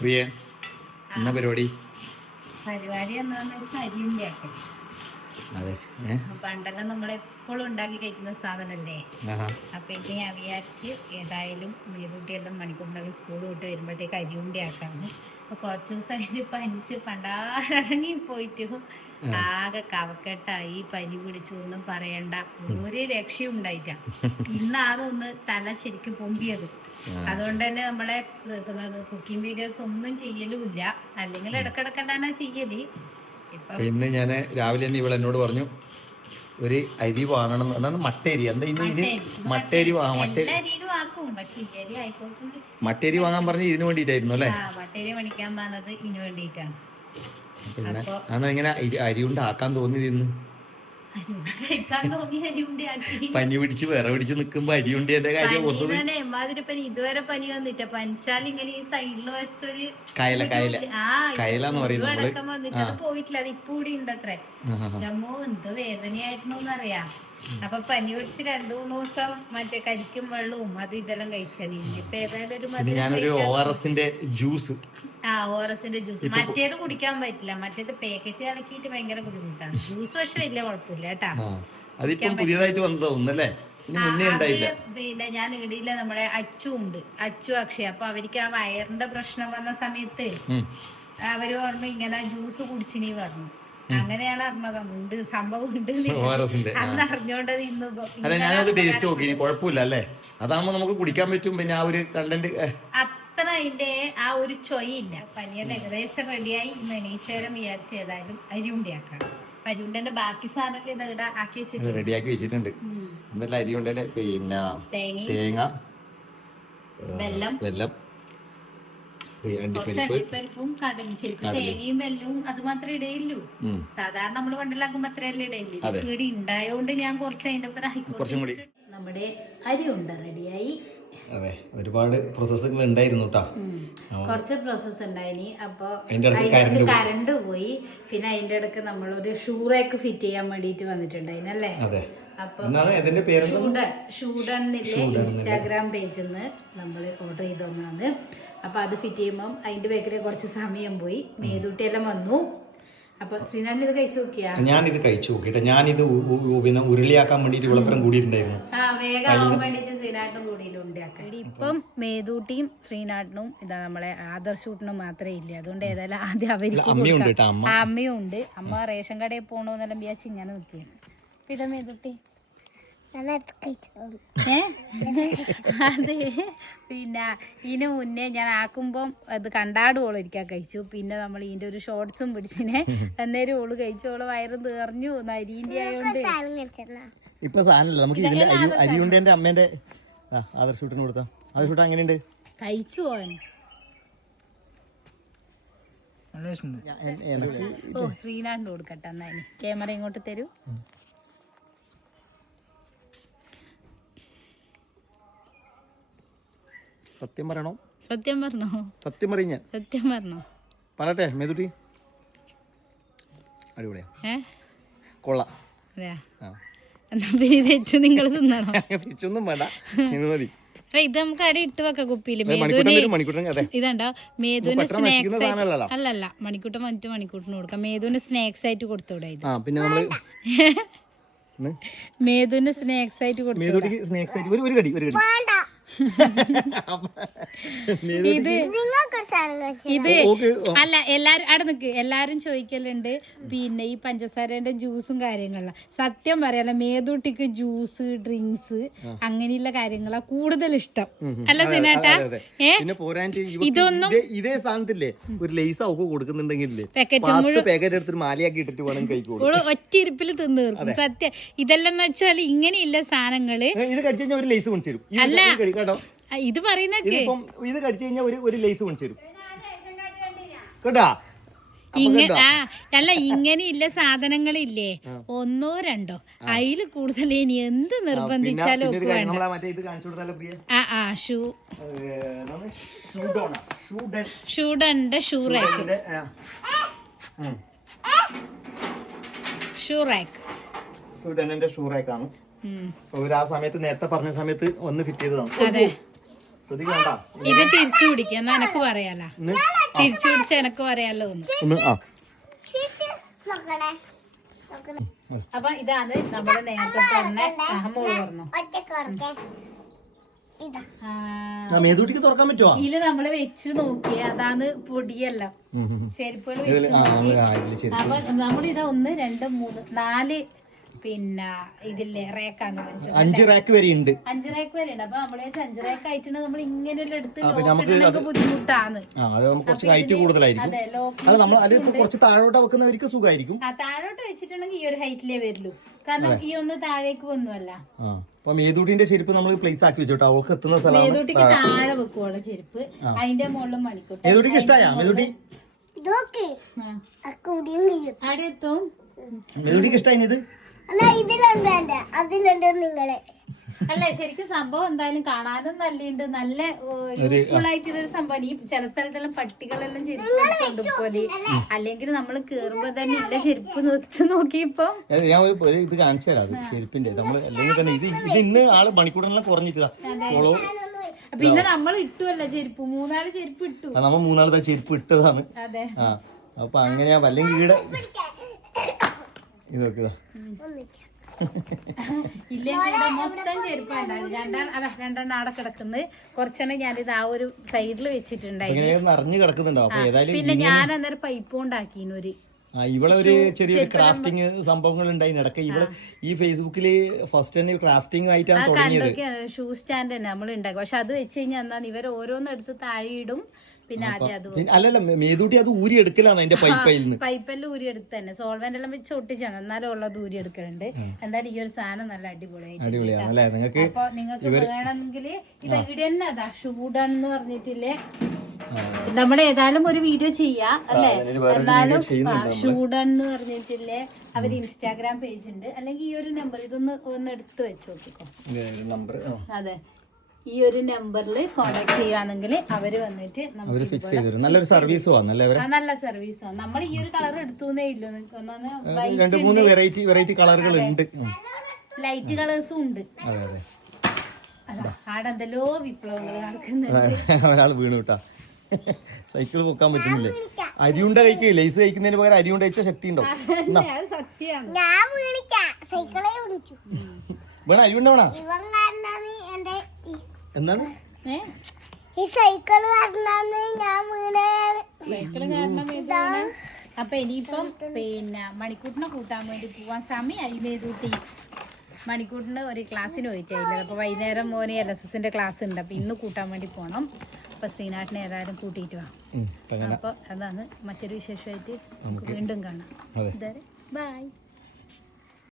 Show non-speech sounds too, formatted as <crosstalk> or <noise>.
പ്രിയ എന്നാ പരിപാടി? പരിപാടി എന്താന്ന് വെച്ചാൽ ആക്കൽ അതെ. പണ്ടെല്ലാം നമ്മളെപ്പോഴും ഉണ്ടാക്കി കഴിക്കുന്ന സാധനല്ലേ അപ്പൊ ഇത് ഞാൻ വിചാരിച്ച് ഏതായാലും മേതുട്ടിയെല്ലാം മണിക്കൂറിനുള്ള സ്കൂൾ വിട്ട് വരുമ്പോഴത്തേക്ക് അരിയുണ്ടി ആക്കാന്ന്. അപ്പൊ കുറച്ച് ദിവസമായിട്ട് പനിച്ച് പണ്ടാറടങ്ങി പോയിട്ട് ആകെ കവക്കെട്ടായി പനി പിടിച്ചു ഒന്നും പറയണ്ട. ഒരു രക്ഷയും ഉണ്ടായിട്ട ഇന്നാണ് ഒന്ന് തല ശരിക്കും പൊമ്പിയത്. അതുകൊണ്ട് തന്നെ നമ്മളെ കുക്കിംഗ് വീഡിയോസ് ഒന്നും ചെയ്യലുമില്ല. അല്ലെങ്കിൽ ഇടക്കിടക്കല്ലാനാ ചെയ്യൽ. ഇന്ന് ഞാൻ രാവിലെ തന്നെ ഇവിടെ എന്നോട് പറഞ്ഞു ഒരു അരി വാങ്ങണം എന്നാണ് മട്ടേരി. എന്താ ഇന്ന് ഇത്? മട്ടേരി. വാങ്ങാം മട്ടേരി മട്ടേരി. വാങ്ങാൻ പറഞ്ഞ ഇതിനു വേണ്ടിട്ടായിരുന്നു അല്ലേ? പറഞ്ഞത് ഇതിനു പിന്നെ എങ്ങനെ അരി- ഉണ്ടാക്കാൻ തോന്നിയത് ഇന്ന്? പനി പിടിച്ച് വേറെ പിടിച്ച് നിക്കുമ്പോ അരി കൊണ്ട് എന്റെ കാര്യം പനി ഇതുവരെ പനി വന്നിട്ട പനിച്ചാൽ ഇങ്ങനെ ഈ സൈഡിൽ വശത്തൊരു കയല കയല. ആ കയലാന്ന് പറയുന്നത് പോയിട്ടില്ല. അത് ഇപ്പൊ കൂടി ഉണ്ടത്രേ. അമ്മോ എന്ത് വേദനയായിരുന്നു എന്നറിയാം. അപ്പൊ പനി പിടിച്ച് രണ്ടു മൂന്ന് ദിവസം മറ്റേ കരിക്കും വെള്ളവും അത് ഇതെല്ലാം കഴിച്ചാൽ ഇനിയിപ്പൊ ഏതായാലും ഒരു എസിന്റെ ജ്യൂസ്. ആ ഓറസിന്റെ ജ്യൂസ്. മറ്റേത് കുടിക്കാൻ പറ്റില്ല. മറ്റേത് പാക്കറ്റ് കലക്കിയിട്ട് ഭയങ്കര ബുദ്ധിമുട്ടാണ്. ജ്യൂസ് പക്ഷെ വലിയ കുഴപ്പമില്ല കേട്ടാ. അതിപ്പം പുതിയതായിട്ട് പിന്നെ ഞാൻ ഇടയിൽ നമ്മുടെ അച്ചു ഉണ്ട്. അച്ചു അക്ഷയ. അപ്പൊ അവർക്ക് ആ വയറിന്റെ പ്രശ്നം വന്ന സമയത്ത്. അവർ പറഞ്ഞു ഇങ്ങനെ ജ്യൂസ് കുടിച്ചിനി പറഞ്ഞു അങ്ങനെയാണ് അറിഞ്ഞത്. ഉണ്ട് സംഭവം ഉണ്ട്. അന്ന് അറിഞ്ഞോണ്ടത് ഇന്ന് അല്ല ഞാനത് ടേസ്റ്റ് നോക്കി. കുഴപ്പമില്ല അല്ലേ? അതാകുമ്പോ നമുക്ക് കുടിക്കാൻ പറ്റും. പിന്നെ ആ ഒരു കണ്ടന്റ് അത്ര അതിന്റെ ആ ഒരു ചൊയില്ല പനിയെല്ലാം ഏകദേശം റെഡിയായി. ഇന്ന് എണീച്ചേരം വിചാരിച്ചു ഏതായാലും അരിയുണ്ടിയാക്കാം അരിയുണ്ടന്റെ ബാക്കി സാധനം ഇത് ആക്കി വെച്ചിട്ട് റെഡിയാക്കി വെച്ചിട്ടുണ്ട്. എന്നല്ല അരിയുണ്ടന്റെ പിന്നെ തേങ്ങ വെല്ലം. വെല്ലം. അണ്ടിപ്പരിപ്പ് കടലും ശരിക്കും തേങ്ങയും വെല്ലവും അത് മാത്രമേ ഇടയില്ലൂ സാധാരണ നമ്മൾ പണ്ടിലാക്കുമ്പോ അത്രയല്ലേ ഇടയില്ല ഇവിടെ ഉണ്ടായോണ്ട് ഞാൻ കുറച്ച് അതിന്റെ ഒപ്പം. നമ്മുടെ അരി ഉണ്ട് റെഡിയായി. അതെ ഒരുപാട് പ്രോസസ്സുകൾ ഉണ്ടായിരുന്നു കേട്ടോ കുറച്ച് പ്രോസസ്സ് ഉണ്ടായിനി അപ്പൊ അതിന്റെ ഇടയ്ക്ക് അതിന്റെ കറണ്ട് പോയി. പിന്നെ അതിന്റെ ഇടയ്ക്ക് നമ്മളൊരു ഷൂറേക്ക് ഫിറ്റ് ചെയ്യാൻ വേണ്ടിട്ട് വന്നിട്ടുണ്ടായിനല്ലേ? അതെ. ഇൻസ്റ്റാഗ്രാം പേജിൽ നിന്ന് നമ്മൾ ഓർഡർ ചെയ്ത് തന്നാണ് അപ്പൊ അത് ഫിറ്റ് ചെയ്യുമ്പോൾ അതിന്റെ ബേക്കറി കുറച്ച് സമയം പോയി. മേതൂട്ടിയെല്ലാം വന്നു. അപ്പൊ ശ്രീനാഥൻ ഇത് കഴിച്ചു നോക്കിയാ? ഞാൻ ഇത് കഴിച്ചു നോക്കിട്ടെ ഞാൻ ഇത് പിന്നെ ഉരുളിയാക്കാൻ വേണ്ടിട്ട് വിളപ്പരം കൂടിയിട്ടുണ്ടായിരുന്നു. ഇപ്പം മേതൂട്ടിയും ശ്രീനാട്ടിനും ഇതാ നമ്മളെ ആദർശൂട്ടിനും മാത്രമേ ഇല്ല? അതുകൊണ്ട് ഏതായാലും ആദ്യം ആ, അമ്മയും ഉണ്ട്. അമ്മ റേഷൻ കടയിൽ പോണോന്നെല്ലാം വിചാരിച്ച് ഇങ്ങനെ നിൽക്കുകയാണ്. പിന്നെ ഇതാ മേതൂട്ടി? അത്. പിന്നെ ഇതിന് മുന്നേ ഞാൻ ആക്കുമ്പം അത് കണ്ടാടും ഓൾ ഇരിക്കാൻ കഴിച്ചു. പിന്നെ നമ്മൾ ഇതിന്റെ ഒരു ഷോർട്സും പിടിച്ചിനെ. അന്നേരം ഓൾ കഴിച്ചു. ഓൾ വയറും തീർന്നു അരിന്റെ ആയോണ്ട്. ഇപ്പൊ സാധനമല്ല നമുക്ക് ഇതിന്റെ അരി അരിയുണ്ടേന്റെ അമ്മേന്റെ ആദർശൂട്ടിന് കൊടുത്താ. ആദർശൂട്ട് അങ്ങനെയുണ്ട് കഴിച്ചു പോവാൻ ഓ ശ്രീനാഥിന് കൊടുക്കട്ടെ എന്നാ ക്യാമറ ഇങ്ങോട്ട് തരൂ. സത്യം പറയണോ? സത്യം പറഞ്ഞോ? സത്യം പറഞ്ഞ സത്യം പറഞ്ഞോ? പറയട്ടെ മേതുട്ടി. അടിപൊളിയാ. കൊള്ളാം. നിങ്ങൾ തിന്നണോ? <laughs> ഒന്നും വേണ്ട. ഇത് മതി. ഇത് നമുക്ക് അടി ഇട്ട് വെക്കാം കുപ്പിയിൽ. ഇതുണ്ടോ? സ്നാക്സ് അല്ലല്ല മണിക്കൂട്ടം വന്നിട്ട് മണിക്കൂട്ടിന് കൊടുക്കാം. സ്നാക്സ് ആയിട്ട് ഇത്. ആ പിന്നെ സ്നാക്സ് <laughs> ആയിട്ട് കൊടുത്തു സ്നാക്സ് ആയിട്ട് ഒരു കടി ഒരു കടി. ഇത് ഇത് ഓക്ക് അല്ല എല്ലാരും അവിടെ നിക്ക്. എല്ലാരും ചോദിക്കലുണ്ട്. പിന്നെ ഈ പഞ്ചസാരന്റെ ജ്യൂസും കാര്യങ്ങളും. സത്യം പറയാല മേതൂട്ടിക്ക് ജ്യൂസ് ഡ്രിങ്ക്സ് അങ്ങനെയുള്ള കാര്യങ്ങളാ കൂടുതൽ ഇഷ്ടം. അല്ല സിനാട്ടാ ഇതൊന്നും. ഏ? പിന്നെ പോരാന്റെ ഇതേ സാധനത്തില്ലേ? ഒരു ലേസ് അവക്ക് കൊടുക്കുന്നുണ്ടെങ്കിലേ പാക്കറ്റ് എടുത്തിട്ട് മാലയാക്കി ഇട്ടിട്ട് വേണം കഴിക്കോളൂ ഓൾ ഒറ്റ ഇരിപ്പിൽ തിന്നു തീർക്കും. സത്യം. ഇതെല്ലാം എന്ന് വെച്ചാൽ ഇങ്ങനെയുള്ള സാധനങ്ങൾ ഇത് കഴിച്ചു കഴിഞ്ഞാൽ ഒരു ലേസ് കൊണ്ടു തരും ഈ ഒരു കടി കേട്ടോ. ഇത് പറയുന്നൊക്കെ ഇതിപ്പം ഇത് കടിച്ചു കഴിഞ്ഞാൽ ഒരു ഒരു ലേസ് കൊണ്ടു തരും. കേട്ടാ? അല്ല ഇങ്ങനെയില്ല സാധനങ്ങളില്ലേ? ഒന്നോ രണ്ടോ? അതിൽ കൂടുതൽ ഇനി എന്ത് നിർബന്ധിച്ചാലും ഒക്കെ വേണ്ട. ആ ആ ഷൂ. ഒരു ആ സമയത്ത് നേരത്തെ പറഞ്ഞ സമയത്ത് ഒന്ന് ഫിറ്റ് ചെയ്തതാണ് അതെ. ശ്രദ്ധിക്കണ്ട ഇത് തിരിച്ചു പിടിക്കുക എന്നാ എനക്ക് പറയാലോ. തിരിച്ചു പിടിച്ച എനക്ക് പറയാലോ ഒന്ന് ആ. നോക്കണേ. നോക്കണേ. അപ്പൊ ഇതാണ് നമ്മൾ നേരത്തെ പറഞ്ഞ അഹമ്മോൾ പറഞ്ഞു. ഒറ്റയ്ക്ക് ഇതാ. ആ, മേതൂട്ടിക്ക് തുറക്കാൻ പറ്റുമോ ഇതിൽ നമ്മൾ വെച്ച് നോക്കി അതാണ് പൊടിയല്ല. ചെരുപ്പുകൾ വെച്ച് നോക്കി. അപ്പൊ നമ്മളിതാ ഒന്ന് രണ്ട് മൂന്ന് നാല് പിന്നെ ഇതില്ലേ റേക്കാന്ന് അഞ്ച് റാക്ക് വരെ ഉണ്ട് അഞ്ച് റേക്ക് വരെ ഉണ്ട് അപ്പൊ നമ്മൾ അഞ്ച് റേക്ക് ആയിട്ടുണ്ട് നമ്മൾ ഇങ്ങനെ എടുത്ത് നമുക്ക് ബുദ്ധിമുട്ടാണ്. ആ അത് കുറച്ച് ഹൈറ്റ് കൂടുതലായിരിക്കും. അതെ ലോക്ക് കുറച്ച് താഴോട്ട് വെക്കുന്നവർക്ക് സുഖമായിരിക്കും. ആ താഴോട്ട് വെച്ചിട്ടുണ്ടെങ്കിൽ ഈ ഒരു ഹൈറ്റിലേ വരുള്ളൂ. കാരണം ഈ ഒന്ന് താഴേക്ക് ഒന്നുമല്ല. അപ്പൊ മേതൂട്ടിന്റെ ചെരുപ്പ് നമ്മൾ പ്ലേസ് ആക്കി വെച്ചോട്ടോ? അവൾക്ക് എത്തുന്ന സ്ഥലം മേതൂട്ടിക്ക് താഴെ വെക്കുവോളെ ചെരുപ്പ്. അതിന്റെ മുകളിലും മണിക്കൂട്ട. മേതൂട്ടിക്ക് ഇഷ്ടായ? മേതൂട്ടി? എത്തും. മേതൂട്ടിക്ക് ഇഷ്ടായി ഇത്? എന്നാ ഇതിലുണ്ട് വേണ്ട അതിലുണ്ട് നിങ്ങളെ. അല്ല ശരിക്കും സംഭവം എന്തായാലും കാണാനും നല്ലുണ്ട്. നല്ല യൂസ്ഫുൾ ആയിട്ടുള്ള ഒരു സംഭവം. ഈ ചില സ്ഥലത്തെല്ലാം പട്ടികളെല്ലാം ചെരുപ്പ് പോലെ അല്ലെങ്കിൽ നമ്മൾ കേറുമ്പോ തന്നെ ഇല്ല ചെരുപ്പ് വെച്ച് നോക്കിയപ്പോ. ഞാൻ ഒരു ഇത് കാണിച്ചു തരാം. ചെരുപ്പിന്റെ നമ്മൾ അല്ലെങ്കിൽ തന്നെ ഇത് ഇത് ഇന്ന് ആൾ മണിക്കൂറെല്ലാം കുറഞ്ഞിട്ടാ ഫോളോ പിന്നെ നമ്മൾ ഇട്ടുമല്ല ചെരുപ്പ്. മൂന്നാൽ ചെരുപ്പ് ഇട്ടു. നമ്മൾ മൂന്നാളത്തെ ചെരുപ്പ് ഇട്ടതാണ്. അതെ. ആ അപ്പൊ അങ്ങനെയാ. അല്ലെങ്കിൽ ഈടെ ഇത്. നോക്കുക <laughs> ഇല്ലെങ്കിൽ മൊത്തം ചെരുപ്പുണ്ടാവും രണ്ടെണ്ണം അതാ രണ്ടെണ്ണം അവിടെ കിടക്കുന്നത് കുറച്ചെണ്ണം ഞാനിത് ആ ഒരു സൈഡിൽ വെച്ചിട്ടുണ്ടായിരുന്നു പിന്നെ ഞാൻ അന്നേരം പൈപ്പ് കൊണ്ടാക്കിന് ഒരു ഇവിടെ ഒരു ചെറിയൊരു ക്രാഫ്റ്റിംഗ് സംഭവങ്ങൾ ഉണ്ടായി ഇടയ്ക്ക് ഇവിടെ ഈ ഫേസ്ബുക്കിൽ ഫസ്റ്റ് തന്നെ ക്രാഫ്റ്റിംഗ് ആയിട്ടാണ് തുടങ്ങിയത്. ഷൂ സ്റ്റാൻഡ് തന്നെ നമ്മൾ ഉണ്ടാക്കും. പക്ഷെ അത് വെച്ച് കഴിഞ്ഞാൽ എന്നാ ഇവർ ഓരോന്നെടുത്ത് താഴെ ഇടും പിന്നെ ആദ്യം അത് അല്ലല്ല മേതൂട്ടി അത് ഊരി എടുക്കലാണ് അതിന്റെ പൈപ്പയിൽ നിന്ന് പൈപ്പെല്ലാം ഊരി എടുത്ത് തന്നെ. സോൾവെന്റ് എല്ലാം വെച്ച് ഒട്ടിച്ചാണ്. എന്നാലും ഉള്ളത് ഊരി എടുക്കലുണ്ട് എന്തായാലും ഈ ഒരു സാധനം നല്ല അടിപൊളിയായിട്ട് അടിപൊളിയാണ് അല്ലേ നിങ്ങൾക്ക് അപ്പൊ നിങ്ങൾക്ക് വേണമെങ്കിൽ ഇത് ഇവിടെ തന്നെ അതാ? ഷൂഡൺ എന്ന് പറഞ്ഞിട്ടില്ലേ നമ്മൾ ഏതായാലും ഒരു വീഡിയോ ചെയ്യാ അല്ലേ? എന്തായാലും ഷൂഡൺ എന്ന് പറഞ്ഞിട്ടില്ലേ? അവർ ഇൻസ്റ്റാഗ്രാം പേജ് ഉണ്ട്. അല്ലെങ്കിൽ ഈ ഒരു നമ്പർ ഇതൊന്ന് ഒന്ന് എടുത്ത് വെച്ച് നോക്കിക്കോ. നമ്പർ അതെ. ഈ ഒരു നമ്പറിൽ കോണ്ടാക്ട് ചെയ്യുകയാണെങ്കിൽ അവർ വന്നിട്ട് നമുക്ക് അവർ ഫിക്സ് ചെയ്തു തരും നല്ലൊരു സർവീസ് വന്നല്ലേ അവരെ. ആ, നല്ല സർവീസാണ് നമ്മൾ ഈ ഒരു കളർ എടുത്തൂന്നേ ഇല്ല. രണ്ട് മൂന്ന് വെറൈറ്റി വെറൈറ്റി കളറുകൾ ഉണ്ട്. ലൈറ്റ് കളേഴ്സും ഉണ്ട്. അതെ അതെ. അതാ വിപ്ലവങ്ങൾ നടക്കുന്നുണ്ട്. ഒരാൾ വീണു കേട്ടാ. സൈക്കിൾ പൊക്കാൻ പറ്റുന്നില്ലേ? അരിയുണ്ട കഴിക്ക്. ലൈസ് കഴിക്കുന്നതിന് പകരം അരിയുണ്ട കഴിച്ച ശക്തി ഉണ്ടോ അത് സത്യമാണ് ഞാൻ വീണിക്കാം സൈക്കിളേ ഓടിച്ചു. വേണം അരിയുണ്ട വേണ ഇവൻ കാരണമാണ് എന്റെ എന്താണ്? ഈ സൈക്കിൾ ഞാൻ വീണേ. സൈക്കിൾ കാരണം ഇതാണ്. അപ്പൊ ഇനിയിപ്പം പിന്നെ മണിക്കൂട്ടിനെ കൂട്ടാൻ വേണ്ടി പോവാൻ സമയമായി മേതൂട്ടി. മണിക്കൂട്ടിന് ഒരു ക്ലാസ്സിന് പോയിട്ടില്ല അപ്പൊ വൈകുന്നേരം മോന് എൽ എസ് എസിന്റെ ക്ലാസ് ഉണ്ട്. അപ്പൊ ഇന്ന് കൂട്ടാൻ വേണ്ടി പോണം. അപ്പൊ ശ്രീനാഥിനെ ഏതായാലും കൂട്ടിയിട്ട് വാ. അപ്പൊ അതാണ് മറ്റൊരു വിശേഷമായിട്ട് വീണ്ടും കാണാം. അതെ. ബൈ